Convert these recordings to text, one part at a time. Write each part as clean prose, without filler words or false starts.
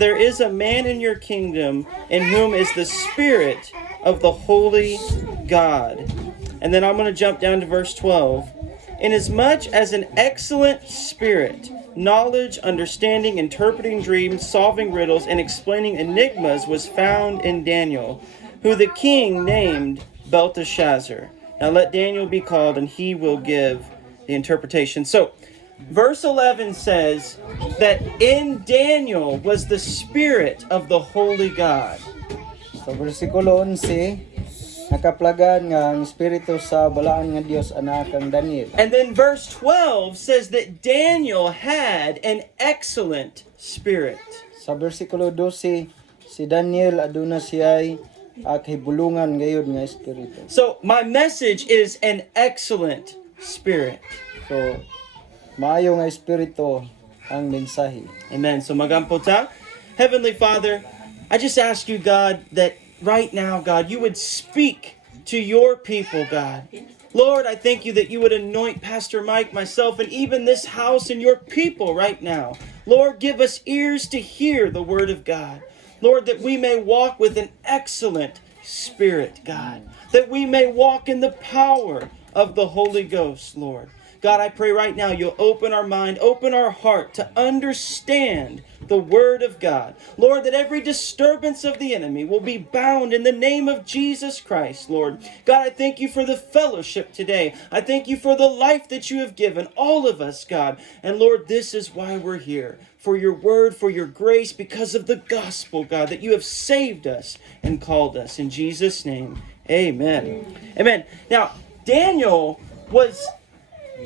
there is a man in your kingdom in whom is the Spirit of the holy God. And then I'm going to jump down to verse 12. Inasmuch as an excellent spirit, knowledge, understanding, interpreting dreams, solving riddles, and explaining enigmas was found in Daniel, who the king named Belteshazzar. Now let Daniel be called, and he will give the interpretation. So, verse 11 says that in Daniel was the Spirit of the Holy God. Sa versikulo 11, nakaplagan nga ang espiritu sa balaan nga Dios anak kang Daniel. And then verse 12 says that Daniel had an excellent spirit. Sa versikulo 12, si Daniel aduna siya'y kahibulungan gayud nga espiritu. So my message is an excellent spirit. So, maayo nga espiritu ang mensahe. Amen. So magampo ta. Heavenly Father, I just ask you, God, that right now, God, you would speak to your people, God. Lord, I thank you that you would anoint Pastor Mike, myself, and even this house and your people right now. Lord, give us ears to hear the word of God. Lord, that we may walk with an excellent spirit, God. That we may walk in the power of the Holy Ghost, Lord. God, I pray right now you'll open our mind, open our heart to understand the Word of God. Lord, that every disturbance of the enemy will be bound in the name of Jesus Christ, Lord. God, I thank you for the fellowship today. I thank you for the life that you have given all of us, God. And Lord, this is why we're here. For your word, for your grace, because of the gospel, God, that you have saved us and called us. In Jesus' name, amen. Amen. Now, Daniel was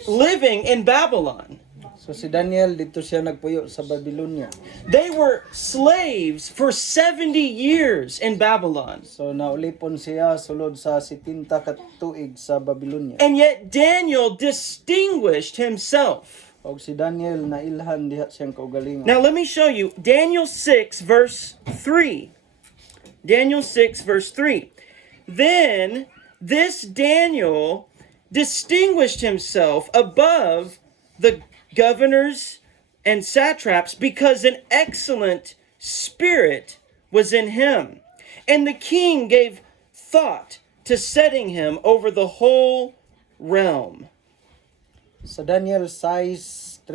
living in Babylon. So si Daniel dito siya nagpuyo sa Babylonia. They were slaves for 70 years in Babylon. So naulipon siya sulod sa 70 ka tuig sa Babylonia. And yet Daniel distinguished himself. Og si Daniel nailhan diha siyang kaugalingon. Now let me show you Daniel 6 verse 3. Daniel 6 verse 3. Then this Daniel distinguished himself above the governors and satraps because an excellent spirit was in him. And the king gave thought to setting him over the whole realm. Sa Daniel 6:3,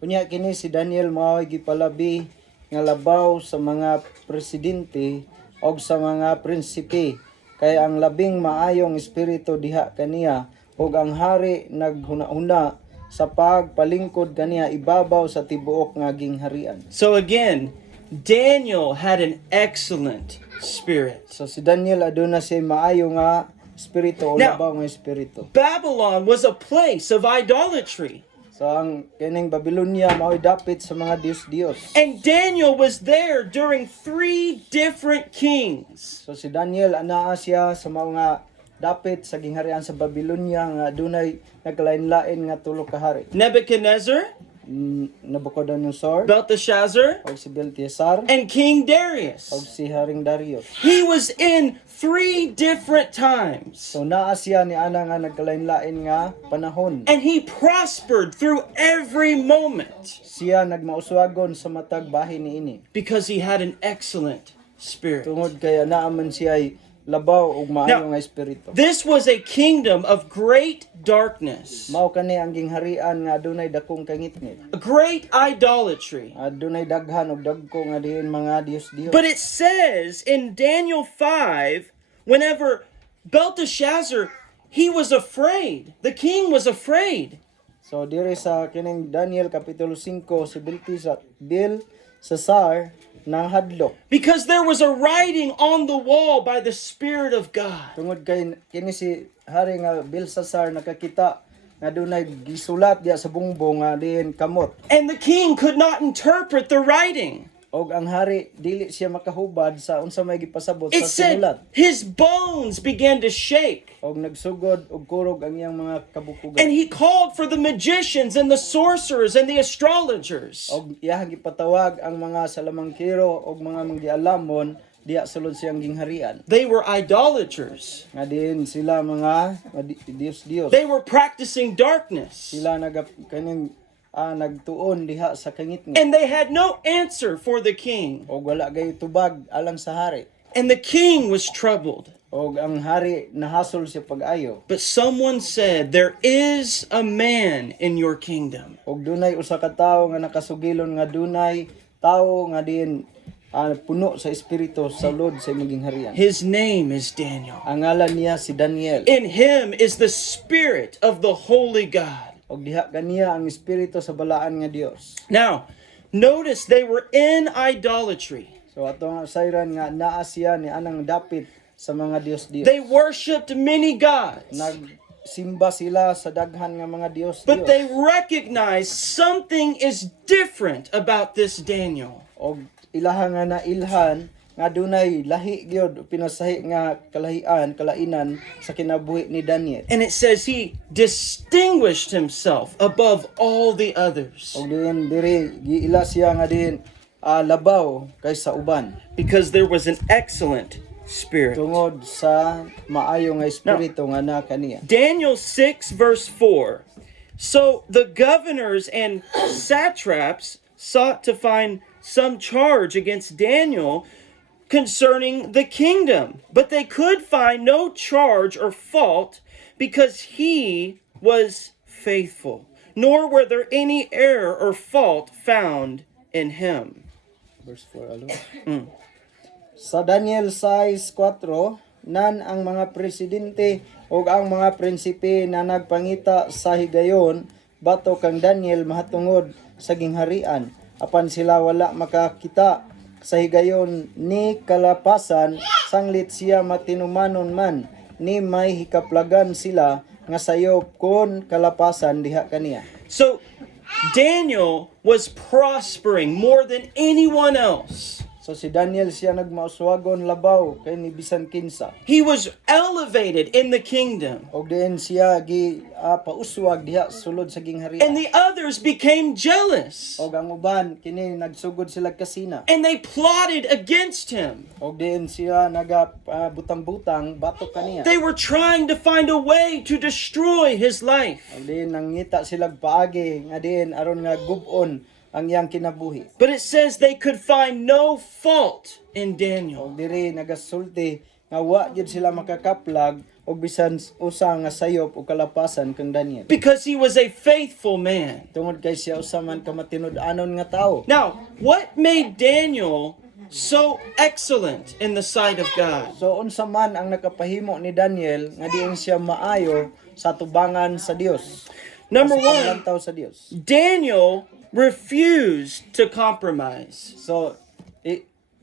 kunya kini si Daniel mao'y gipalabi nga labaw sa mga presidente og sa mga prinsipe. Kay ang labing maayong espiritu diha kaniya ug ang hari naghuna-huna sa pagpalingkod kaniya ibabaw sa tibuok nga gingharian. So again, Daniel had an excellent spirit. So si Daniel aduna siya maayo nga espiritu o Now, labaw nga espiritu. Babylon was a place of idolatry. So ang kining Babylonia mao'y dapit sa mga Dios-Dios. And Daniel was there during 3 different kings. So si Daniel anaa siya sa mga dapit sa gingharian sa Babylonia nga dunay naglain-lain nga tulo ka hari. Nebuchadnezzar, Nabucodonosor, Belteshazzar, og si Belteshazzar, and King Darius. og si Haring Darius. He was in 3 different times. So naa siya ni ana nga nagkalain-lain nga panahon. And he prospered through every moment Siya nagmauswagon sa matag bahin niini. because he had an excellent spirit. Tungod kay anaa man siya ay labaw ug maayo nga espiritu. This was a kingdom of great darkness, Mao kani ang gingharian nga adunay dakong kangitngit. a great idolatry. Adunay daghan og dagko nga diin mga Dios-Dios. But it says in Daniel 5, whenever Belteshazzar, he was afraid. The king was afraid. So diri sa kining Daniel kapitulo 5 si Belteshazzar nang hadlok. Because there was a writing on the wall by the Spirit of God. Tungod kay kini si hari nga Belsasar nakakita nga dunay gisulat diya sa bungbong nga diin kamot. And the king could not interpret the writing. Og ang hari dili siya makahubad sa unsa may gipasabot It sa sinulat. said his bones began to shake. Og nagsugod og kurog ang iyang mga kabukugan. And he called for the magicians and the sorcerers and the astrologers. Og iyang gipatawag ang mga salamangkiro og mga manggialamon diya sulod siyang gingharian. They were idolaters. Nga diin sila mga Dios-Dios. They were practicing darkness. Sila kaning nagtuon diha sa kangitngit. And they had no answer for the king. Og wala gay tubag alang sa hari. And the king was troubled. Og ang hari nahasol siya pag-ayo. But someone said, there is a man in your kingdom. Og dunay usa ka tawo nga nakasugilon nga dunay tawo nga diin puno sa espiritu sa Lord sa maging harian. His name is Daniel. Ang ngalan niya si Daniel. In him is the spirit of the holy God. Og diha kaniya ang espiritu sa balaan nga Dios. Now, notice they were in idolatry. So ato nga sayran nga naa siya ni anang dapit sa mga Dios-Dios. They worshipped many gods. Nagsimba sila sa daghan nga mga Dios-Dios. But they recognized something is different about this Daniel. Og ilaha nga nailhan nga dunay lahi gyud pinasahi nga kalainan sa kinabuhi ni Daniel. And it says he distinguished himself above all the others Og diin diri giila siya nga diin labaw kaysa uban because there was an excellent spirit. tungod sa maayo nga espiritu nga na kaniya. Daniel 6 verse 4. So the governors and satraps sought to find some charge against Daniel concerning the kingdom, but they could find no charge or fault because he was faithful, nor were there any error or fault found in him. Verse 4 alo. Sa Daniel 6:4 nan ang mga presidente ug ang mga prinsipe na nagpangita sa higayon bato kang Daniel mahatungod sa gingharian apan sila wala makakita sa higayon ni kalapasan sanglit siya matinumanon man ni may hikaplagan sila nga sayop kon kalapasan diha kaniya. So Daniel was prospering more than anyone else. So si Daniel siya nagmauswagon labaw kay ni bisan kinsa. He was elevated in the kingdom. Og diin siya pauswag diha sulod sa gingharian. And the others became jealous. Og ang uban kini nagsugod sila kasina. And they plotted against him. Og diin siya butang-butang batok kaniya. They were trying to find a way to destroy his life. Og diin nangita sila paagi nga diin aron nga gub-on ang iyang kinabuhi. But it says they could find no fault in Daniel. Og diri nagasulti nga wa gyud sila makakaplag og bisan usa nga sayop o kalapasan kang Daniel. Because he was a faithful man. Tungod kay siya usa man ka matinud-anon nga tawo. Now, what made Daniel so excellent in the sight of God? So unsa man ang nakapahimo ni Daniel nga diin siya maayo sa tubangan sa Dios. Number Sa one, panglantaw sa Dios. Daniel refused to compromise. So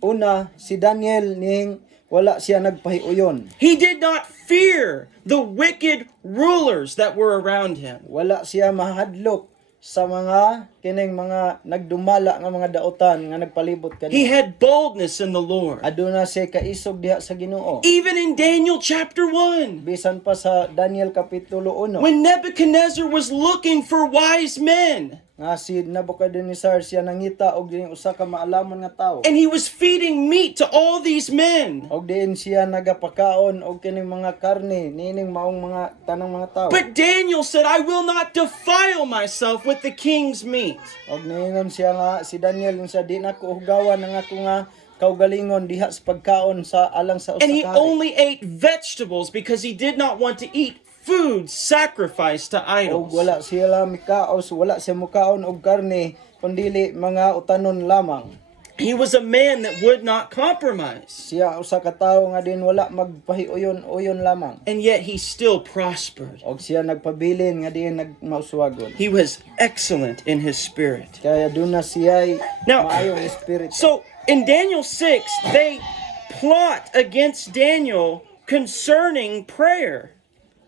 una si Daniel ning wala siya nagpahiuyon. He did not fear the wicked rulers that were around him. Wala siya mahadlok sa mga kining mga nagdumala nga mga daotan nga nagpalibot He kaniya. had boldness in the Lord. Aduna siya kaisog diha sa Ginoo. Even in Daniel chapter 1, Bisan pa sa Daniel kapitulo 1 when Nebuchadnezzar was looking for wise men, nga si Nabucodonosor siya nangita og diin usa ka maalamon nga tawo. and he was feeding meat to all these men. Og diin siya nagapakaon og kining mga karne nining maong mga tanang mga tawo. But Daniel said, I will not defile myself with the king's meat. Og niingon siya nga si Daniel sa di na ko hugawan ang ako nga kaugalingon diha sa pagkaon sa alang sa usa And he ka hari. only ate vegetables because he did not want to eat food sacrificed to Og idols. wala siya mikaos, wala siya mukaon og karne kundili mga utanon lamang. He was a man that would not compromise. Siya usa ka tawo nga din wala magpahiuyon-uyon lamang. And yet he still prospered. Og siya nagpabilin nga din nagmauswagon. He was excellent in his spirit. Kaya duna siya Now, maayong espiritu. So in Daniel 6, they plot against Daniel concerning prayer.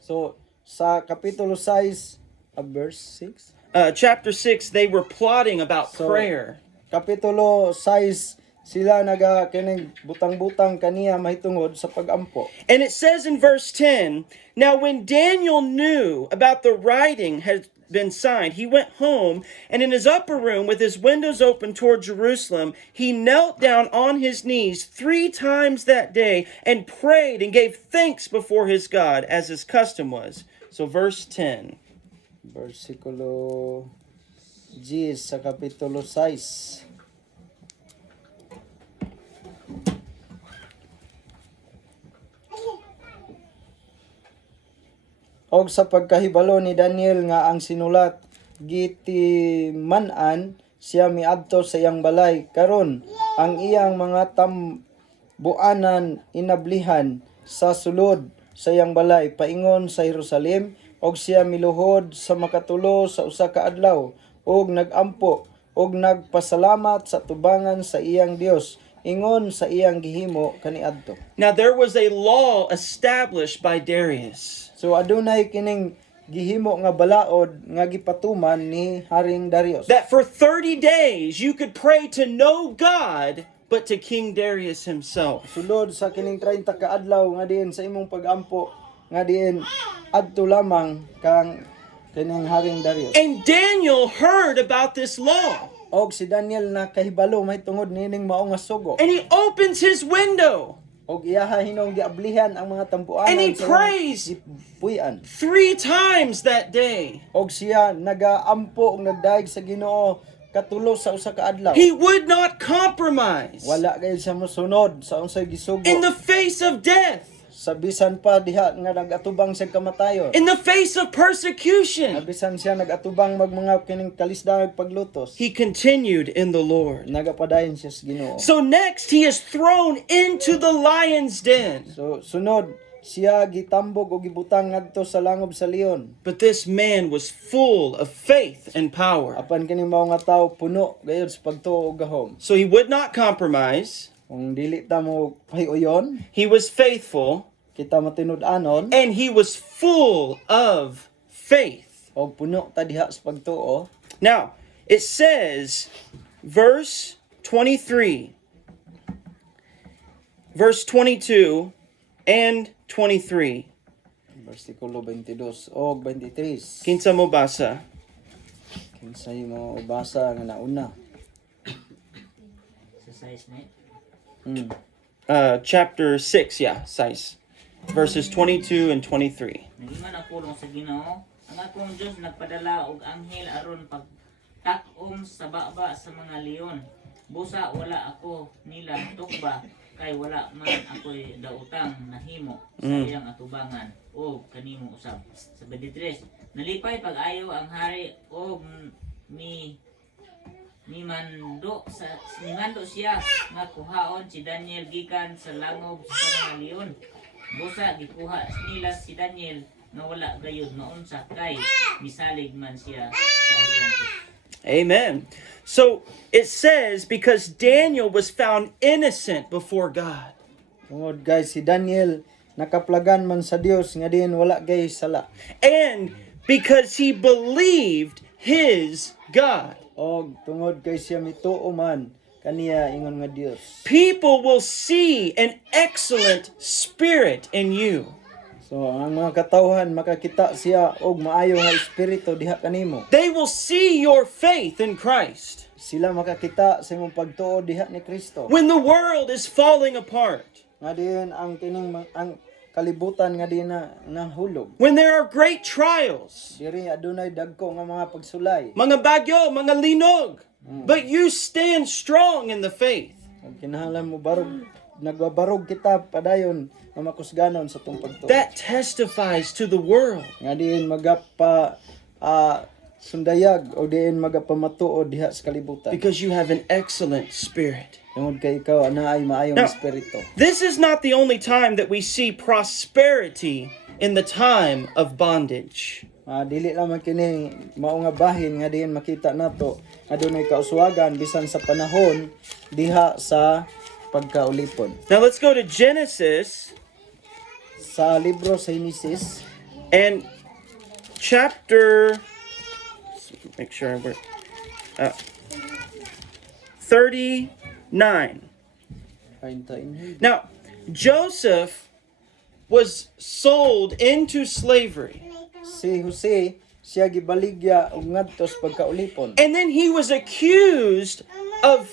So sa kapitulo 6 verse 6. Chapter 6, they were plotting about So, prayer. Kapitulo 6 sila naga kining butang-butang kaniya mahitungod sa pagampo. And it says in verse 10, now when Daniel knew about the writing had been signed, he went home, and in his upper room with his windows open toward Jerusalem, he knelt down on his knees 3 times that day and prayed and gave thanks before his God as his custom was. So verse 10. Versikulo G sa kapitulo 6. Og sa pagkahibalo ni Daniel nga ang sinulat gitiman-an siya miadto sa iyang balay karon ang iyang mga tambuanan inablihan sa sulod sa iyang balay paingon sa Jerusalem og siya miluhod sa makatulo sa usa ka adlaw og nagampo og nagpasalamat sa tubangan sa iyang Dios ingon sa iyang gihimo kaniadto. Now there was a law established by Darius. So adunay kining gihimo nga balaod nga gipatuman ni Haring Darius. That for 30 days you could pray to no God but to King Darius himself. Sulod sa kining 30 ka adlaw nga diin sa imong pag-ampo nga diin adto lamang kang kining Haring Darius. And Daniel heard about this law. Og si Daniel na kahibalo may tungod nining mao nga sugo. And he opens his window. Og iyaha hinong giablihan ang mga tampuanan And he sa prays puy-an. 3 times that day. Og siya nagaampo og nagdaig sa Ginoo katulo sa usa ka adlaw. He would not compromise. Wala kay siya mosunod sa unsay gisugo. In the face of death. Sa bisan pa diha nga nagatubang sa kamatayon. In the face of persecution. Bisan siya nagatubang mag mga kining kalisdang paglutos. He continued in the Lord. Nagapadayon siya sa Ginoo. So next he is thrown into the lion's den. So sunod siya gitambog o gibutang ngadto sa langob sa leon. But this man was full of faith and power. Apan kini mao nga tawo puno gayud sa pagtuo ug gahom. So he would not compromise. Kung dili ta mo pahiuyon, He was faithful. kita matinud-anon And he was full of faith. o puno ta diha sa pagtuo. Now, it says, verse 23, verse 22 and 23. Versikulo 22 o 23. Kinsa mo basa? Kinsay mo basa nga nauna. Sa size na Chapter 6, yeah, size. Verses 22 and 23. Nagiman ako sa Ginoo, ang akong Diyos nagpadala og anghel aron pagtak-om sa baba sa mga leon. Busa wala ako nila tukba kay wala man ako'y dautang nahimo sa iyang atubangan o kanimo usab. Sa 23, nalipay pag-ayo ang hari og nimando siya nga kuhaon si Daniel gikan sa langob sa mga leon. Busa gikuha nila si Daniel nga wala gayud maunsa kay misalig man siya sa iyang Diyos. Amen. So it says, because Daniel was found innocent before God. Tungod guys si Daniel nakaplagan man sa Dios nga diin wala gay sala. And because he believed his God. Og tungod kay siya mituo man kaniya ingon nga Dios. People will see an excellent spirit in you. So ang mga katawhan makakita siya og maayo nga espiritu diha kanimo. They will see your faith in Christ. Sila makakita sa imong pagtuo diha ni Kristo. When the world is falling apart. Nga diin ang kining ang kalibutan nga diin na nahulog. When there are great trials. Diri adunay dagko nga mga pagsulay. Mga bagyo, mga linog. But you stand strong in the faith. Ang kinahanglan mo barog nagbabarog kita padayon nga makusganon sa tong pagtuo. That testifies to the world. Nga diin magapa sundayag o diin magapamatuo diha sa kalibutan. Because you have an excellent spirit. Tungod kay ikaw ana ay maayong Now, espiritu. This is not the only time that we see prosperity in the time of bondage. Dili lamang kini mao nga bahin nga diin makita nato nga dunay kauswagan bisan sa panahon diha sa pagkaulipon. Now let's go to Genesis Sa libro sa Genesis and chapter, make sure I work, 39. Now, Joseph was sold into slavery. si Jose siya gibaligya og ngadto sa pagkaulipon. And then he was accused of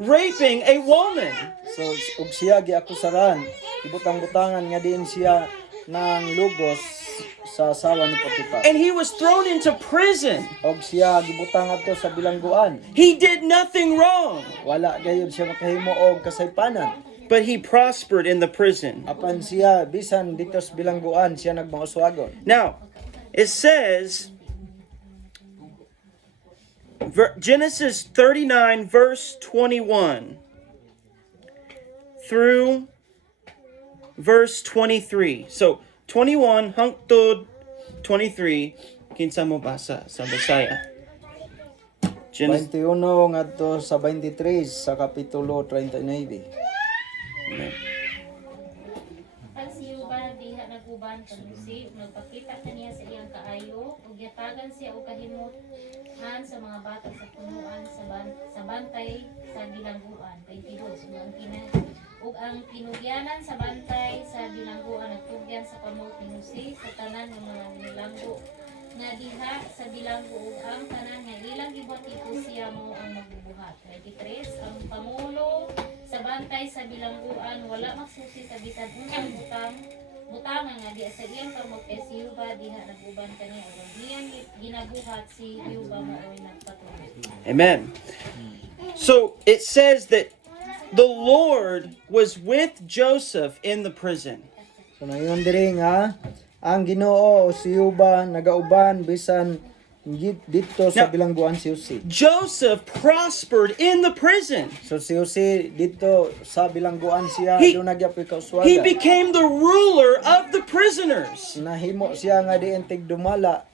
raping a woman. So ug siya giakusaran, ibutang-butangan nga diin siya nang lugos sa asawa ni Potiphar. And he was thrown into prison. Og siya gibutang adto sa bilangguan. He did nothing wrong, Wala gayud siya makahimo og kasaypanan. but he prospered in the prison. Apan siya bisan dito sa bilangguan siya nagmauswagon. Now, it says, Genesis 39, verse 21 through verse 23. So, 21 hangtod 23, kinsa mo basa sa Bisaya? Genesis 21 ngadto sa 23 sa kapitulo 39. Ang siyuban diha naguban kalusi nagpakita kaniya sa iyang kaayo ug yatagan siya og kahimutan sa mga bata sa punuan sa bantay sa bilangguan kay Dios ug ang kinugyanan sa bantay sa bilangguan nagtugyan sa kamot ni Jose sa tanan ng mga bilanggo nga diha sa bilanggo ug ang tanan nga ilang gibati ko siya mo ang magbubuhat. 23 ang pangulo sa bantay sa bilangguan wala magsusi sa bisan unsang butangan nga di sa iyang kamot kay si Yuba diha naguban kaniya ug diyan ginabuhat si Yuba maoy nagpatuloy. Amen. So it says that the Lord was with Joseph in the prison. So nayon diri nga ang Ginoo o si Yuba nagauban bisan dito sa Now- bilangguan si Jose. Joseph prospered in the prison. So si Jose dito sa bilangguan siya He- doon nagyapoy He kauswagan. became the ruler of the prisoners. Nahimo siya nga diin tigdumala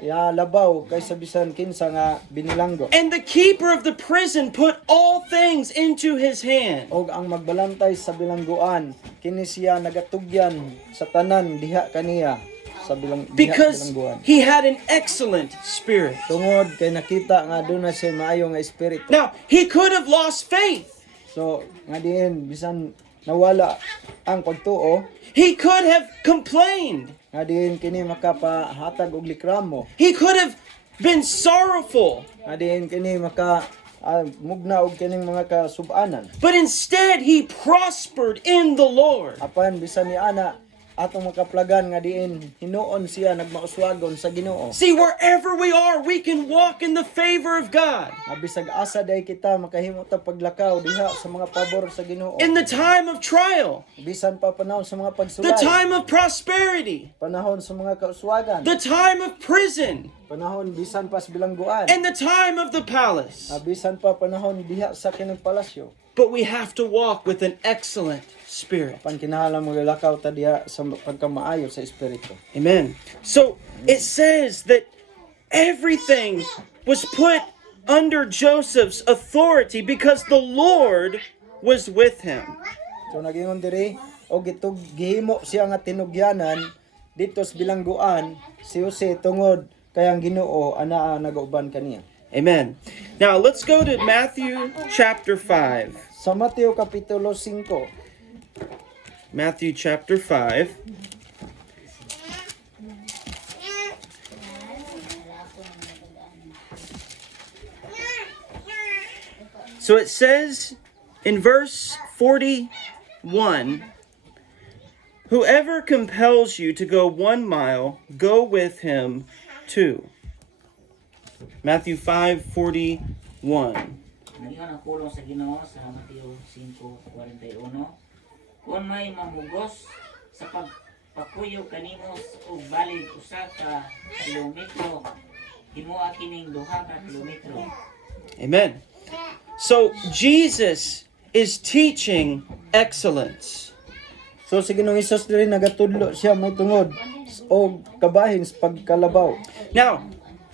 ya labaw kaysa bisan kinsa nga binilanggo. And the keeper of the prison put all things into his hand. Og ang magbalantay sa bilangguan kini siya nagatugyan sa tanan diha kaniya sa diha sa Because bilangguan. he had an excellent spirit. Tungod kay nakita nga doon na siya maayo nga espiritu. Now, he could have lost faith. So nga diin bisan nawala ang pagtuo, He could have complained. nga diin kini makapahatag og likramo, He could have been sorrowful. nga diin kini maka mugna og kining mga kasubanan. But instead, he prospered in the Lord. Apan bisan ni ana atong makaplagan nga diin hinuon siya nagmauswagon sa Ginoo. See, wherever we are, we can walk in the favor of God. Nga bisag asa day kita makahimo ta paglakaw diha sa mga pabor sa Ginoo. In the time of trial, Bisan pa panahon sa mga the pagsulay, time of prosperity, panahon sa mga kauswagan, the time of prison, panahon bisan pa sa bilangguan, and the time of the palace. bisan pa panahon diha sa kining palasyo. But we have to walk with an excellent spirit. Pan kinahanglan mo lakaw ta diha sa pagkamaayo sa espiritu. Amen. So it says that everything was put under Joseph's authority because the Lord was with him. So nagingon diri og gihimo siya nga tinugyanan dito sa bilangguan si Jose tungod kay ang Ginoo anaa nagauban kaniya. Amen. Now let's go to Matthew chapter 5. Sa Mateo kapitulo 5, Matthew chapter 5. So it says in verse 41, whoever compels you to go 1 mile, go with him 2. Matthew 5:41. Ngayon ang pulong sa Ginoo sa Mateo 5:41. Kung may mamugos sa pagpakuyo kanimo og balig usa ka kilometro, himuha kining 2 ka kilometro. Amen. So Jesus is teaching excellence. so si Ginoong Hesus diri nagatudlo siya may tungod og kabahin sa pagkalabaw. Now,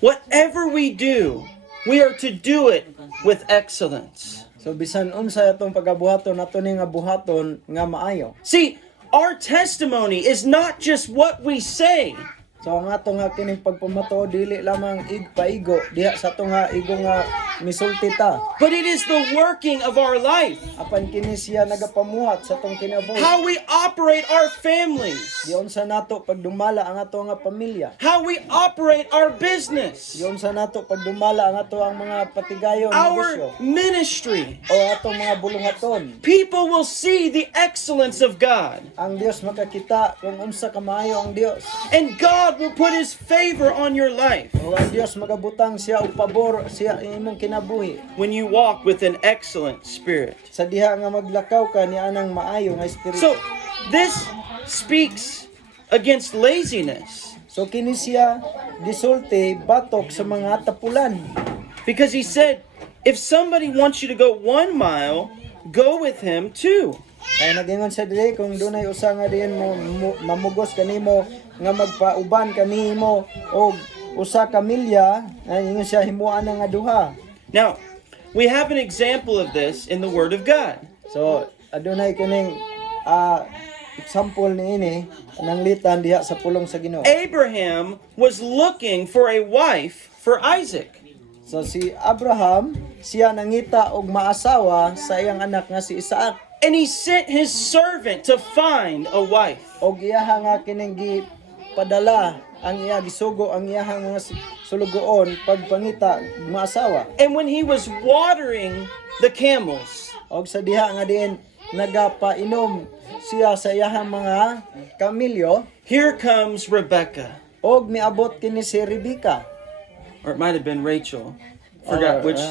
whatever we do, we are to do it with excellence. So bisan unsa atong pagabuhaton nato ni nga buhaton nga maayo. See, our testimony is not just what we say, So ang ato nga kining pagpamato dili lamang paigo diha sa ato nga igo nga misulti ta. but it is the working of our life. Apan kini siya nagapamuhat sa atong kinabuhi. How we operate our families. Diyon sa nato pagdumala ang ato nga pamilya. How we operate our business. Diyon sa nato pagdumala ang ato ang mga patigayon negosyo Our ministry. o atong mga bulungaton. People will see the excellence of God. Ang Dios makakita kung unsa kamayo ang Dios. And God will put His favor on your life O ang Dios magabutang siya og pabor siya imong kinabuhi. when you walk with an excellent spirit. Sa diha nga maglakaw ka ni anang maayo nga espiritu. So, this speaks against laziness So kini siya gisulti batok sa mga tapulan. because He said, if somebody wants you to go 1 mile, go with him 2. Kaya nagingon sa dili kung dunay usa nga diin mo mamugos kanimo nga magpauban kanimo og usa ka milya, ingon siya himuan na nga duha. Now, we have an example of this in the Word of God. So adunay kining example niini nang litan diha sa pulong sa Ginoo. Abraham was looking for a wife for Isaac. So si Abraham siya nangita og maasawa sa iyang anak nga si Isaac. And he sent his servant to find a wife. Og iyaha nga kining gipadala ang iya gisugo ang iyahang mga sulugoon pagpangita maasawa. And when he was watering the camels, Og sa diha nga diin nagapainom siya sa iyahang mga kamilyo here comes Rebecca. og miabot kini si Rebecca. Or it might have been Rachel. Forgot which.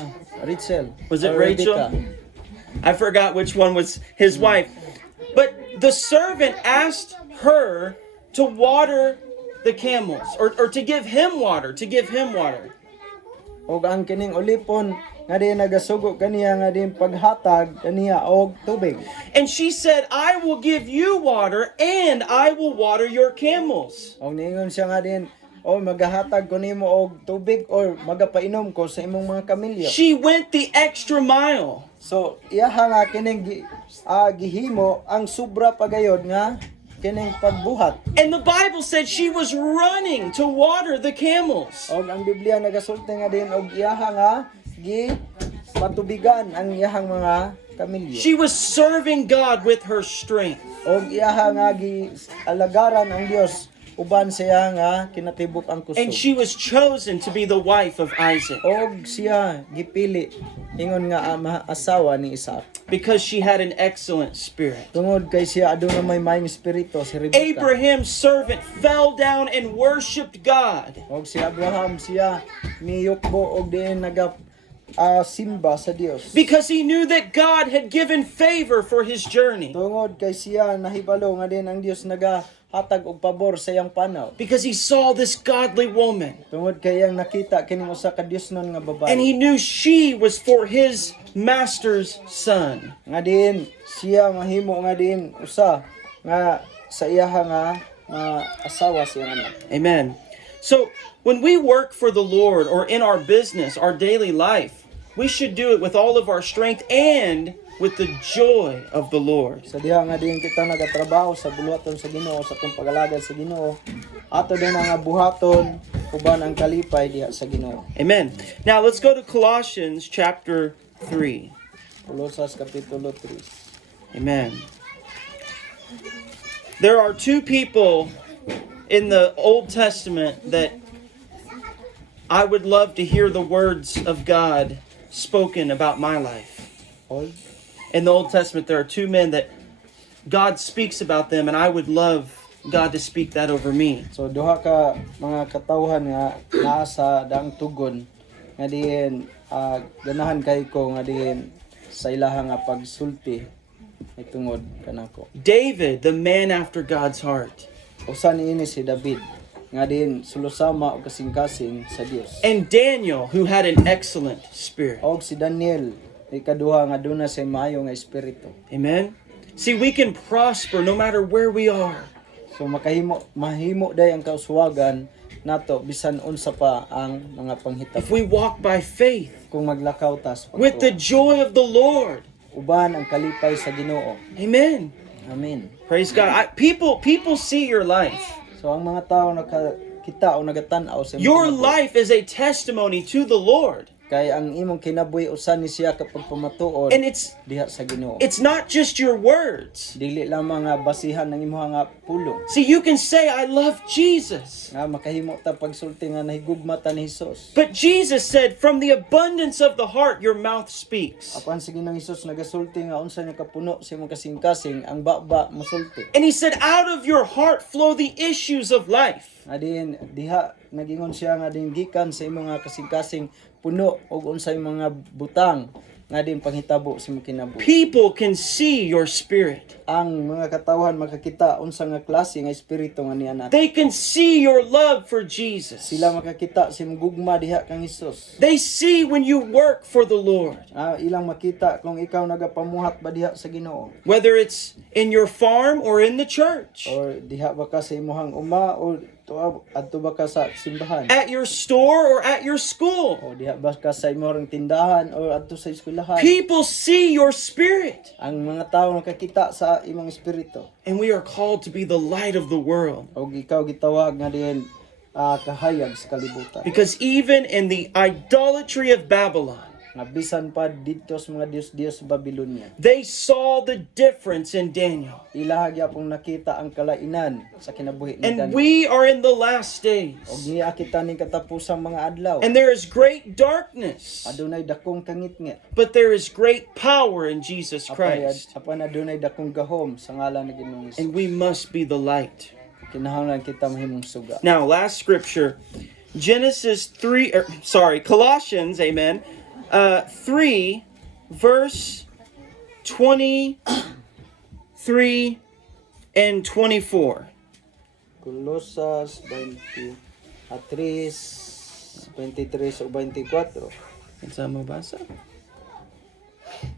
Rachel. Was it or Rachel? Rebecca. I forgot which one was his wife. But the servant asked her to water the camels, or to give him water, Og ang kining ulipon nga diin nagasugo kaniya nga diin paghatag kaniya og tubig. And she said, I will give you water and I will water your camels. Og niingon siya nga diin, o magahatag ko nimo og tubig or magapainom ko sa imong mga kamilyo. She went the extra mile. So iyaha nga kining gihimo ang sobra pagayod nga kining pagbuhat. And the Bible said she was running to water the camels. Og ang Biblia nagasulti nga din og iyaha nga patubigan ang iyahang mga kamilyo. She was serving God with her strength. Og iyaha nga alagaran ang Dios uban siya nga kinatibuk ang kusog. And she was chosen to be the wife of Isaac Og siya gipili ingon nga asawa ni Isaac. because she had an excellent spirit. Tungod kay siya aduna may maayong espiritu si Rebecca. Abraham's servant fell down and worshiped God. Og si Abraham siya miyukbo og diin simba sa Dios. Because he knew that God had given favor for his journey. Tungod kay siya nahibalo nga din ang Dios nagahatag og pabor sa iyang panaw. Because he saw this godly woman. Tungod kay iyang nakita kining usa ka Diosnon nga babae. And he knew she was for his master's son. Nga din siya mahimo nga din usa nga sa iyaha nga asawa sa iyang anak. Amen. So, when we work for the Lord or in our business, our daily life, we should do it with all of our strength and with the joy of the Lord. Sa diha nga din kita nagatrabaho sa buluhaton sa Ginoo sa atong pag-alagad sa Ginoo, ato din nga buhaton uban ang kalipay diha sa Ginoo. Amen. Now, let's go to Colossians chapter 3. Kolosas kapitulo 3. Amen. There are two people in the Old Testament that I would love to hear the words of God spoken about my life. Old. In the Old Testament, there are two men that God speaks about them, and I would love God to speak that over me. So duha ka mga katawhan nga naa sa daang tugon nga diin ganahan kay ko nga diin sa ilaha nga pagsulti ay tungod kanako. David, the man after God's heart, Usa niini si David nga din sulusama og kasing-kasing sa Dios. and Daniel, who had an excellent spirit. Og si Daniel ikaduha nga duna sa maayo nga espiritu. Amen. See, we can prosper no matter where we are. So mahimo day ang kauswagan nato bisan unsa pa ang mga panghitabo. If we walk by faith Kung maglakaw ta sa with the joy of the Lord. uban ang kalipay sa Ginoo. Amen. Amen. Praise God. People see your life. So ang mga tao nakakita o nagatan-aw sa imong Your kinabuhi. life is a testimony to the Lord. Kay ang imong kinabuhi usan ni siya kapag pamatuod And it's diha sa Ginoo. not just your words. Dili lamang nga basihan ng imong nga pulong. See, you can say, I love Jesus. Nga makahimo ta pagsulti nga nahigugma ta ni Hesus. But Jesus said, from the abundance of the heart, your mouth speaks. Apan sige nang Hesus nagasulti nga unsa niya kapuno sa imong kasing-kasing ang baba mosulti. And he said, out of your heart flow the issues of life. Adin diha nagingon siya nga din gikan sa imong nga kasing-kasing puno og unsay mga butang nga din panghitabo sa imong kinabuhi. People can see your spirit. Ang mga katawhan makakita unsa nga klase nga espiritu nga niya nato. They can see your love for Jesus. Sila makakita sa imong gugma diha kang Hesus. They see when you work for the Lord. Ilang makita kung ikaw nagapamuhat ba diha sa Ginoo Whether it's in your farm or in the church, or diha ba ka sa imong uma o adto ba ka sa simbahan at your store or at your school. o diha ba ka sa imong tindahan o adto sa eskwelahan. People see your spirit. Ang mga tawo nakakita sa imong espiritu And we are called to be the light of the world. o ikaw gitawag nga diin kahayag sa kalibutan. Because even in the idolatry of Babylon, Nga bisan pa dito sa mga Dios-Dios sa Babylonia, they saw the difference in Daniel. ilahag yapong nakita ang kalainan sa kinabuhi ni And Daniel. we are in the last Og days. niya kita ning katapusang mga adlaw. And there is great darkness, Adunay dakong kangit-ngit. but there is great power in Jesus Christ. Apan adunay dakong gahom sa ngalan ni Ginoong Hesus. And we must be the light. Kinahanglan kita mahimong suga. Now, last scripture, Colossians, amen, 3, verse 23 and 24. Kolosas 23, 23 o 24. Saan mo basa?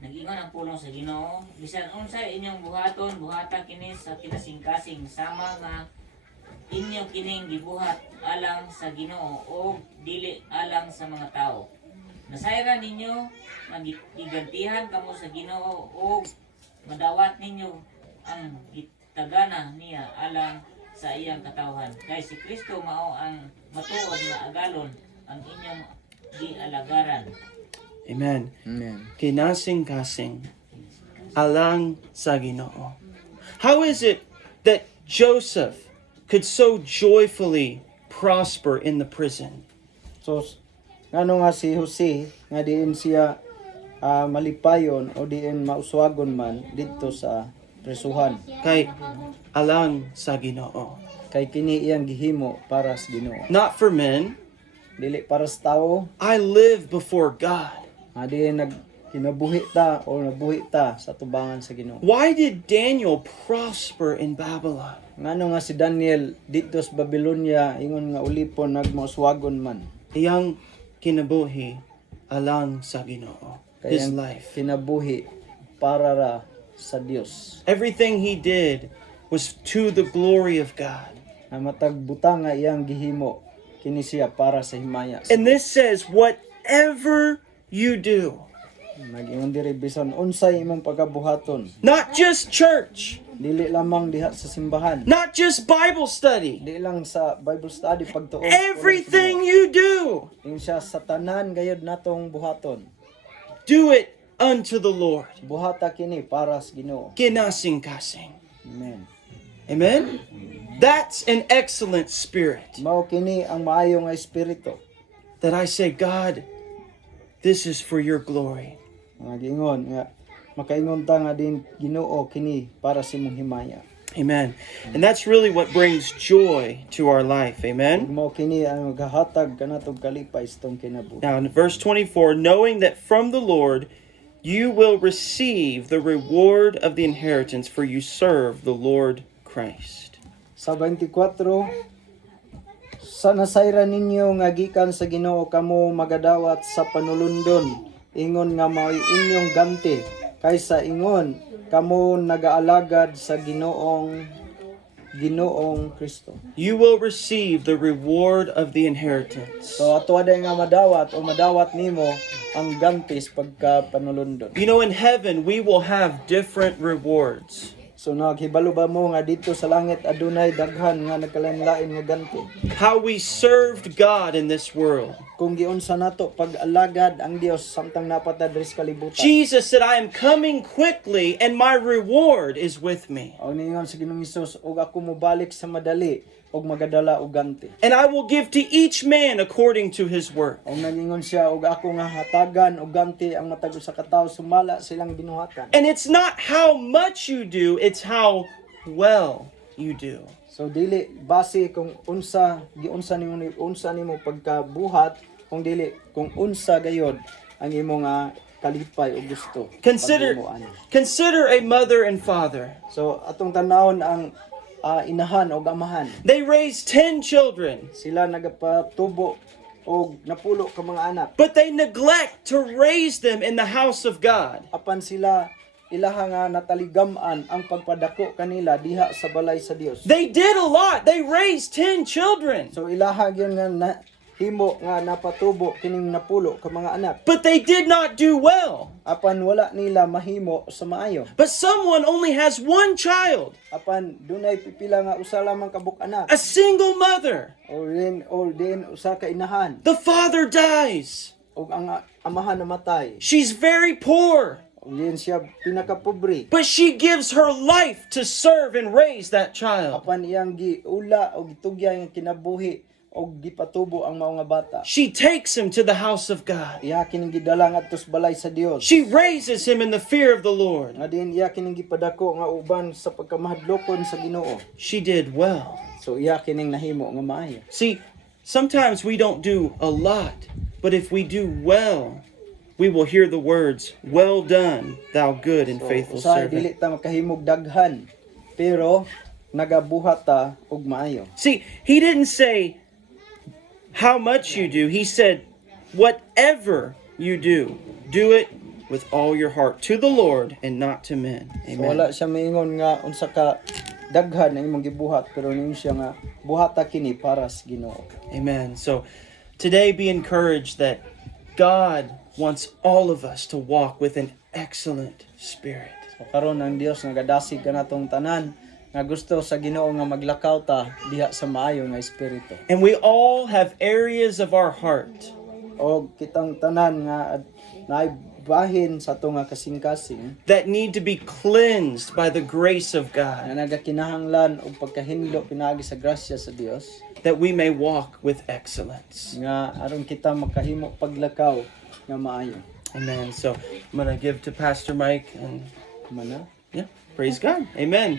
Nagingon ang pulong sa Ginoo, bisan unsay inyong buhata kini sa kinasing-kasing sama nga inyo kining gibuhat alang sa Ginoo o dili alang sa mga tao. Nasayran ninyo magigantihan kamo sa Ginoo o madawat ninyo ang gitagana niya alang sa iyang katawhan. Kay si Kristo mao ang matuod nga agalon ang inyong gialagaran. Amen. Amen. Kinasing-kasing alang sa Ginoo. How is it that Joseph could so joyfully prosper in the prison? So, ngano nga si Jose, nga diin siya malipayon o diin mauswagon man dito sa presuhan. Kay alang sa Ginoo. Kay kini iyang gihimo para sa Ginoo. Not for men. Dili para sa tao, I live before God. nga diin kinabuhi ta o nabuhi ta sa tubangan sa Ginoo. Why did Daniel prosper in Babylon? Ngano nga si Daniel dito sa Babylonia ingon nga ulipon nagmauswagon man. Iyang kinabuhi alang sa Ginoo. His Kaya life. kinabuhi para ra sa Dios. Everything he did was to the glory of God. Na matag butang nga iyang gihimo kini siya para sa himaya. And this says, whatever you do, Nag-ingon diri bisan unsay imong pagabuhaton. not just church, Dili lamang diha sa simbahan. not just Bible study, Di lang sa Bible study pagtuo. everything you do, Yung siya sa tanan gayud natong buhaton. do it unto the Lord. Buhata kini para sa Ginoo. Kinasing-kasing. Amen. Amen? That's an excellent spirit. Mao kini ang maayo nga espiritu. That I say, God, this is for your glory. Nga gingon nga makaingon ta nga din Ginoo kini para sa imong himaya. Amen. And that's really what brings joy to our life. Amen? Mao kini ang magahatag kanatong kalipay sa tong kinabuhi. Now, in verse 24, knowing that from the Lord you will receive the reward of the inheritance, for you serve the Lord Christ. Sa 24, sa nasayran ninyo nga gikan sa Ginoo kamo magadawat sa panulundon, ingon nga mao'y inyong ganti, kaysa ingon kamo nagaalagad sa Ginoong Kristo. You will receive the reward of the inheritance. So ato aday nga madawat o madawat nimo ang ganti sa pagka panulundon. You know, in heaven, we will have different rewards. So naghibalo ba mo nga dito sa langit adunay daghan nga nagkalain-lain nga ganti. How we served God in this world. Kung giunsa nato pag-alagad ang Dios samtang napata diri sa kalibutan. Jesus said, I am coming quickly and my reward is with me. Og ningon sa Ginoong Hesus, og ako mobalik sa madali og magadala og ganti. And I will give to each man according to his work. Og nagingon siya og ako nga hatagan og ganti ang matag usa ka tawo sumala silang binuhatan. And it's not how much you do, it's how well you do. So dili base kung unsa nimo pagkabuhat, kung dili kung unsa gayod ang imong kalipay o gusto. Consider paghimuan. consider a mother and father. So atong tanawon ang inahan o amahan. They raised 10 children, Sila nagapatubo og napulo ka mga anak. but they neglect to raise them in the house of God. Apan sila ilaha nga nataligaman ang pagpadako kanila diha sa balay sa Dios. They did a lot. They raised 10 children, So ilaha gyud nga himo nga napatubo kining napulo ka mga anak. but they did not do well. Apan wala nila mahimo sa maayo. But someone only has one child, Apan dunay pipila nga usa lamang kabuk anak. a single mother. O din usa ka inahan. The father dies. Og ang amahan namatay. She's very poor, Og din siya pinakapobre. but she gives her life to serve and raise that child. Apan iyang giula og gitugya ang kinabuhi og gipatubo ang mga bata. She takes him to the house of God. Iya kining gidala ngadto sa balay sa Dios. She raises him in the fear of the Lord. Nga din iya kining gipadako nga uban sa pagkamahadlokon sa Ginoo. She did well. So iya kining nahimo nga maayo. See, sometimes we don't do a lot, but if we do well, we will hear the words, "Well done, thou good and faithful Usahay servant." dili ta makahimog daghan, pero nagabuhat ta og maayo. See, he didn't say how much you do. He said, whatever you do, do it with all your heart to the Lord and not to men. So, wala Amen. siya maingon nga unsa ka daghan na imong gibuhat, pero ningon siya nga buhata kini para sa Ginoo. Amen. So today be encouraged that God wants all of us to walk with an excellent spirit. So karon ang Dios nga gadasig kanatong tanan nga gusto sa Ginoo nga maglakaw ta diha sa maayo nga espiritu. And we all have areas of our heart O kitang tanan nga naay bahin sa ato nga kasing-kasing that need to be cleansed by the grace of nga God, nagakinahanglan og pagkahindlo pinaagi sa grasya sa Dios that we may walk with excellence. nga aron kita makahimo paglakaw nga maayo. Amen. So I'm going to give to Pastor Mike and Mana? yeah, praise God. Amen.